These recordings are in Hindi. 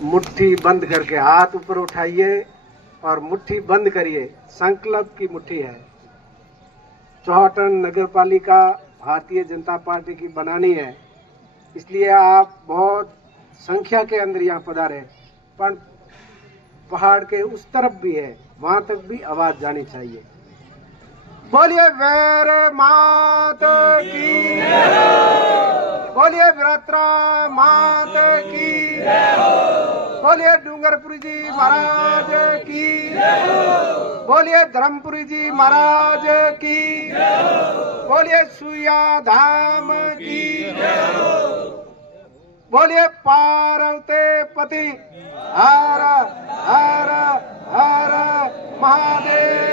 मुट्ठी बंद करके हाथ ऊपर उठाइए और मुट्ठी बंद करिए। संकल्प की मुट्ठी है। चौहटन नगर पालिका भारतीय जनता पार्टी की बनानी है, इसलिए आप बहुत संख्या के अंदर यहाँ पधारे। पर पहाड़ के उस तरफ भी है, वहां तक भी आवाज जानी चाहिए। बोलिए वैर मात की, बोलिए भ्रात्रा मात की, बोलिए डूंगरपुरी जी महाराज की, बोलिए धर्मपुरी जी महाराज की, बोलिए सुइया धाम की, बोलिए पार्वती पति हर हर हर महादेव।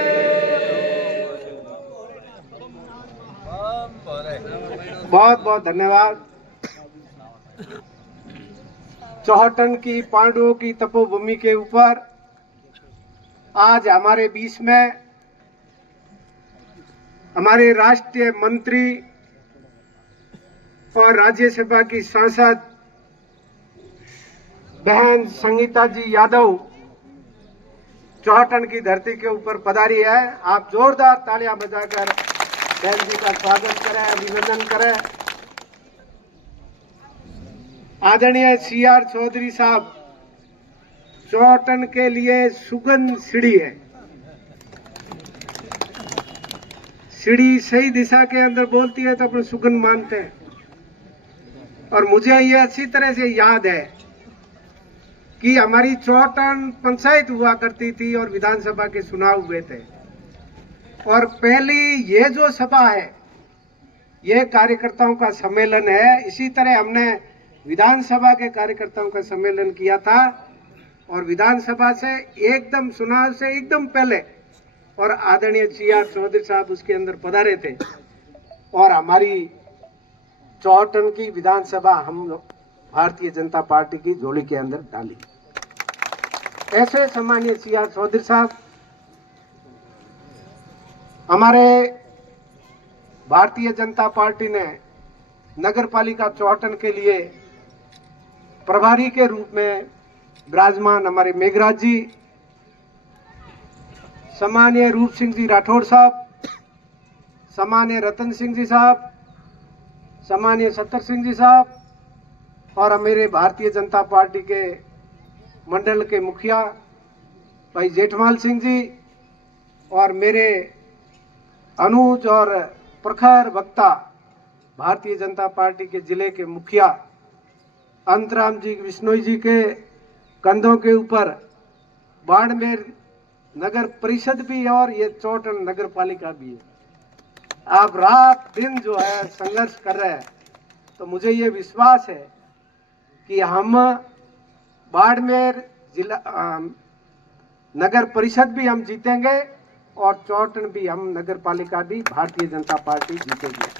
बहुत बहुत धन्यवाद। चौहटन की पांडवों की तपोभूमि के ऊपर आज हमारे बीच में हमारे राष्ट्रीय मंत्री और राज्यसभा की सांसद बहन संगीता जी यादव चौहटन की धरती के ऊपर पधारी है। आप जोरदार तालियां बजाकर बहन जी का स्वागत करें, अभिनंदन करें। आदरणीय CR चौधरी साहब चौहटन के लिए सुगंध सीढ़ी है। सीढ़ी सही दिशा के अंदर बोलती है तो अपने सुगंध मानते हैं। और मुझे ये अच्छी तरह से याद है कि हमारी चौहटन पंचायत हुआ करती थी और विधानसभा के चुनाव हुए थे। और पहली ये जो सभा है ये कार्यकर्ताओं का सम्मेलन है। इसी तरह हमने विधानसभा के कार्यकर्ताओं का सम्मेलन किया था और विधानसभा से एकदम चुनाव से एकदम पहले और आदरणीय CR चौधरी साहब उसके अंदर पधारे थे और हमारी चौहटन की विधानसभा हम भारतीय जनता पार्टी की झोली के अंदर डाली। ऐसे सम्मानीय CR चौधरी साहब हमारे भारतीय जनता पार्टी ने नगर पालिका चौहटन के लिए प्रभारी के रूप में विराजमान हमारे मेघराज जी, सम्मानीय रूप सिंह जी राठौड़ साहब, सम्मानीय रतन सिंह जी साहब, सम्मानीय सत्तर सिंह जी साहब और मेरे भारतीय जनता पार्टी के मंडल के मुखिया भाई जेठमाल सिंह जी और मेरे अनुज और प्रखर वक्ता भारतीय जनता पार्टी के जिले के मुखिया अंतराम जी बिश्नोई जी के कंधों के ऊपर बाड़मेर नगर परिषद भी है और ये चौहटन नगर पालिका भी है। आप रात दिन जो है संघर्ष कर रहे हैं, तो मुझे ये विश्वास है कि हम बाड़मेर जिला नगर परिषद भी हम जीतेंगे और चौहटन भी हम नगर पालिका भी भारतीय जनता पार्टी जीतेगी।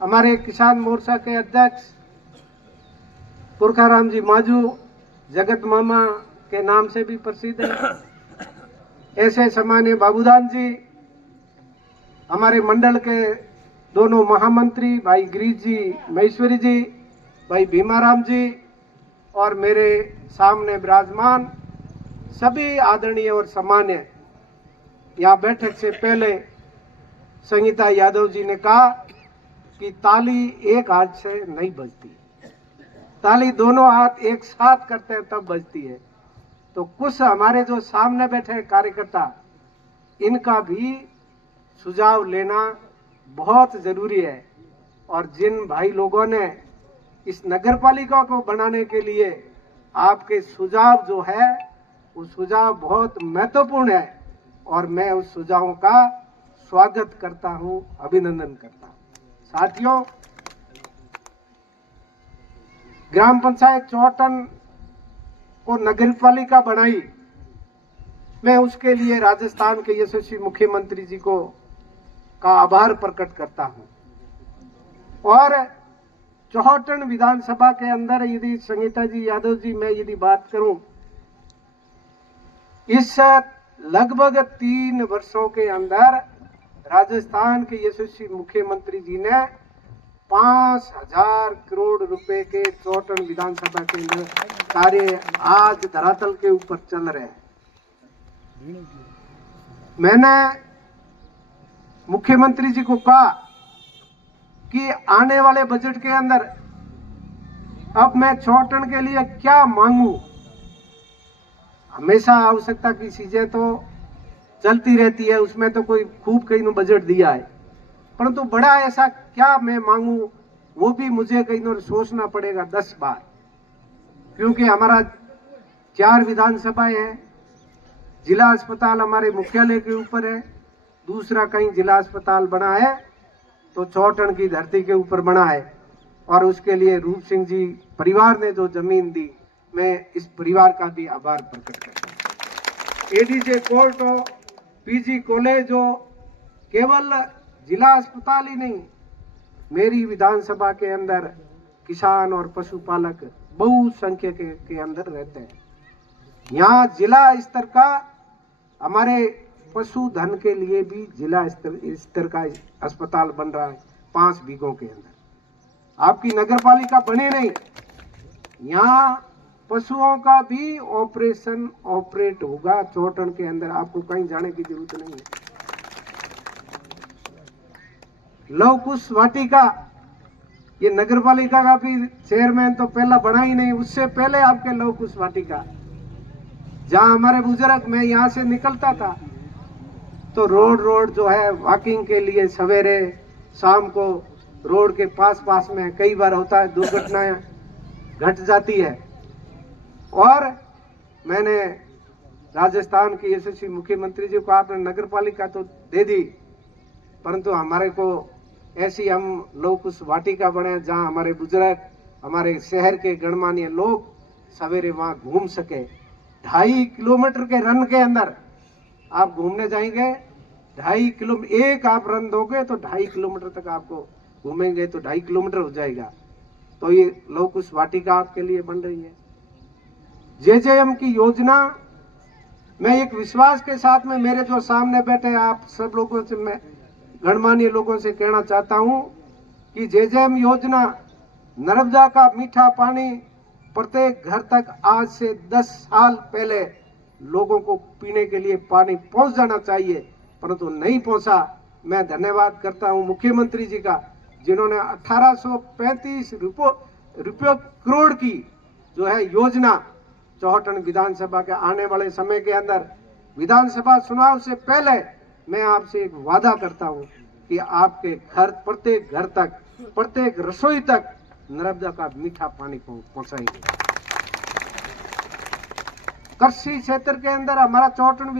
हमारे किसान मोर्चा के अध्यक्ष पुरखाराम जी माजू जगत मामा के नाम से भी प्रसिद्ध है। ऐसे सम्मानीय बाबूदान जी, हमारे मंडल के दोनों महामंत्री भाई गिरीश जी महेश्वरी जी, भाई भीमाराम जी और मेरे सामने विराजमान सभी आदरणीय और सम्मान्य। यहाँ बैठक से पहले संगीता यादव जी ने कहा कि ताली एक हाथ से नहीं बजती, ताली दोनों हाथ एक साथ करते हैं तब बजती है। तो कुछ हमारे जो सामने बैठे कार्यकर्ता, इनका भी सुझाव लेना बहुत जरूरी है। और जिन भाई लोगों ने इस नगर पालिका को बनाने के लिए आपके सुझाव जो है वो सुझाव बहुत महत्वपूर्ण है और मैं उस सुझावों का स्वागत करता हूं, अभिनंदन करता हूं। साथियों, ग्राम पंचायत चौहटन को नगर पालिका बनाई, मैं उसके लिए राजस्थान के यशस्वी मुख्यमंत्री जी को का आभार प्रकट करता हूं। और चौहटन विधानसभा के अंदर यदि संगीता जी यादव जी मैं यदि बात करूं, इस लगभग 3 वर्षों के अंदर राजस्थान के यशस्वी मुख्यमंत्री जी ने 5,000 करोड़ रुपए के चौटन विधानसभा के अंदर कार्य आज धरातल के ऊपर चल रहे हैं। मैंने मुख्यमंत्री जी को कहा कि आने वाले बजट के अंदर अब मैं चौटन के लिए क्या मांगू। हमेशा आवश्यकता की चीजें तो चलती रहती है, उसमें तो कोई खूब कहीं बजट दिया है, परंतु बड़ा ऐसा क्या मैं मांगू वो भी मुझे कहीं सोचना पड़ेगा 10 बार, क्योंकि हमारा 4 विधानसभाएं हैं। जिला अस्पताल हमारे मुख्यालय के ऊपर है, दूसरा कहीं जिला अस्पताल बना है तो चौटन की धरती के ऊपर बना है, और उसके लिए रूप सिंह जी परिवार ने जो जमीन दी, मैं इस परिवार का भी आभार प्रकट करता हूँ। एडीजे कोर्ट हो, पीजी कॉलेज हो, केवल जिला अस्पताल ही नहीं, मेरी विधानसभा के अंदर किसान और पशुपालक बहुसंख्यक के अंदर रहते हैं। यहाँ जिला स्तर का हमारे पशुधन के लिए भी जिला स्तर का अस्पताल बन रहा है 5 बीघों के अंदर। आपकी नगर पालिका बने नहीं, यहाँ पशुओं का भी ऑपरेशन ऑपरेट होगा चौटन के अंदर, आपको कहीं जाने की जरूरत नहीं है। लव कुश वाटिका, ये नगर पालिका का भी चेयरमैन तो पहला बना ही नहीं, उससे पहले आपके लव कुश वाटिका, जहां हमारे बुजुर्ग, मैं यहाँ से निकलता था तो रोड जो है वॉकिंग के लिए सवेरे शाम को रोड के पास में कई बार होता है, दुर्घटनाएं घट जाती है। और मैंने राजस्थान के यशस्वी मुख्यमंत्री जी को, आपने नगर पालिका तो दे दी, परंतु हमारे को ऐसी हम लोग कुछ वाटिका बने जहां हमारे बुजुर्ग, हमारे शहर के गणमान्य लोग सवेरे वहां घूम सके। 2.5 किलोमीटर के रन के अंदर आप घूमने जाएंगे, 2.5 किलोमीटर एक आप रन दोगे तो 2.5 किलोमीटर तक आपको घूमेंगे तो 2.5 किलोमीटर हो जाएगा। तो ये लव कुश वाटिका आपके लिए बन रही है। जेजेएम की योजना, मैं एक विश्वास के साथ में मेरे जो सामने बैठे आप सब लोगों से, मैं गणमान्य लोगों से कहना चाहता हूं कि जेजेएम योजना, नर्मदा का मीठा पानी प्रत्येक घर तक आज से 10 साल पहले लोगों को पीने के लिए पानी पहुंच जाना चाहिए, परंतु नहीं पहुंचा। मैं धन्यवाद करता हूं मुख्यमंत्री जी का, जिन्होंने 1835 रुपये करोड़ की जो है योजना चौहटन विधानसभा के आने वाले समय के अंदर, विधानसभा चुनाव से पहले मैं आपसे एक वादा करता हूं कि आपके घर, प्रत्येक घर तक, प्रत्येक रसोई तक नर्मदा का मीठा पानी पहुंचाएंगे। कृषि क्षेत्र के अंदर हमारा चौहटन